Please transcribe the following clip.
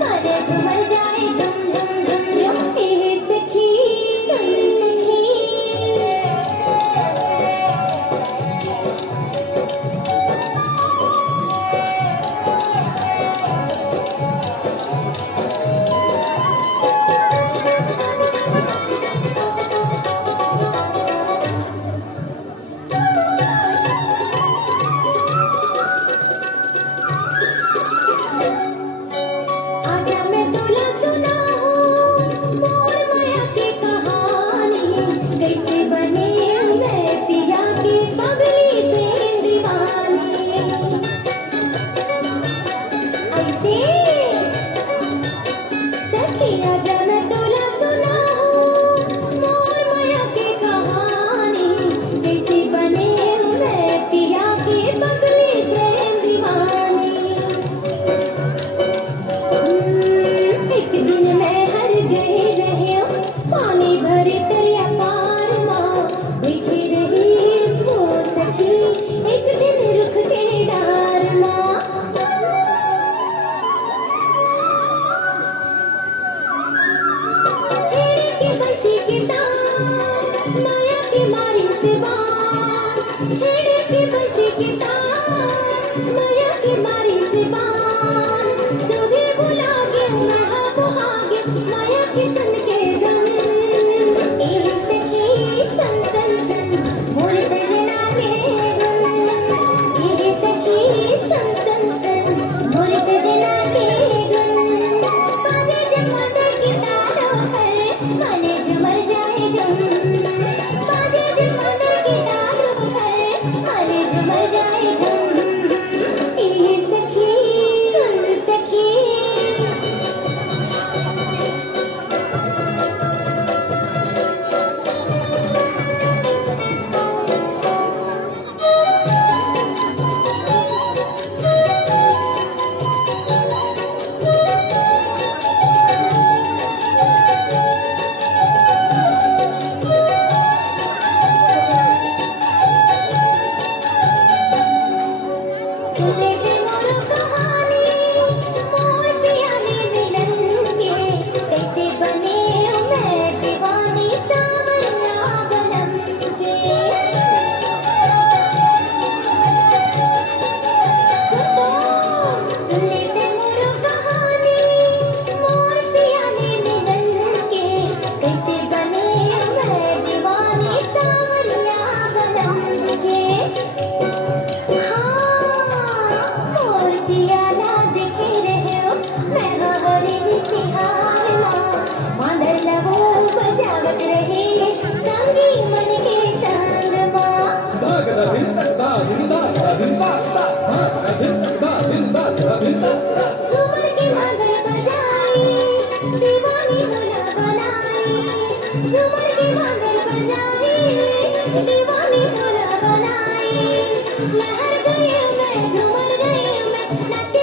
मारे झूमर जाए झुम झुम झुम झुम ए सखी सुन सखी आजा मैं तोला सुनाऊं मोर माया की कहानी कैसे बने मैं पिया की पगली प्रेम दीवानी ऐसे सखी आजा मैं तोला सुनाऊं मोर माया की कहानी कैसे बने मैं पिया की पगली प्रेम दीवानी एक दिन मैं हर गए रहे पानी भरे दरिया पार माँ बैठी रही इसको सखी एक दिन रुक के डार माँ छेड़े के बंसी के तार माया की मारी से बार छेड़े के बंसी के तार माया की मारी से बार सोगे बुला के भागे माया की सन के धन ए सखी सन सन सन मोर सजना के गुन ए सखी सन सन सन मोर सजना के गुन बाजे जमंदर की तारों पर माने झूमर जाए झुम बाजे जमंदर की तारों पर माने झूमर जाए झुम ए सखी सुन सखी सुने थे मोर कहानी मोर पिया ने मिलन के कैसे बने मैं दीवानी सावरिया बनम के सुने थे मोर कहानी मोर पिया ने मिलन के कैसे बने मैं दीवानी सावरिया बनम के मोर दिया ना देखे रहे हो मैं हमारी तिहार माँ मादर लवो बजावत रहे संगी मन के संग माँ झूमर की मादर बजाई दीवानी भोला बनाई झूमर की मादर बजाई दीवानी भोला बनाई लहर गई मैं झूमर गई मैं नाचे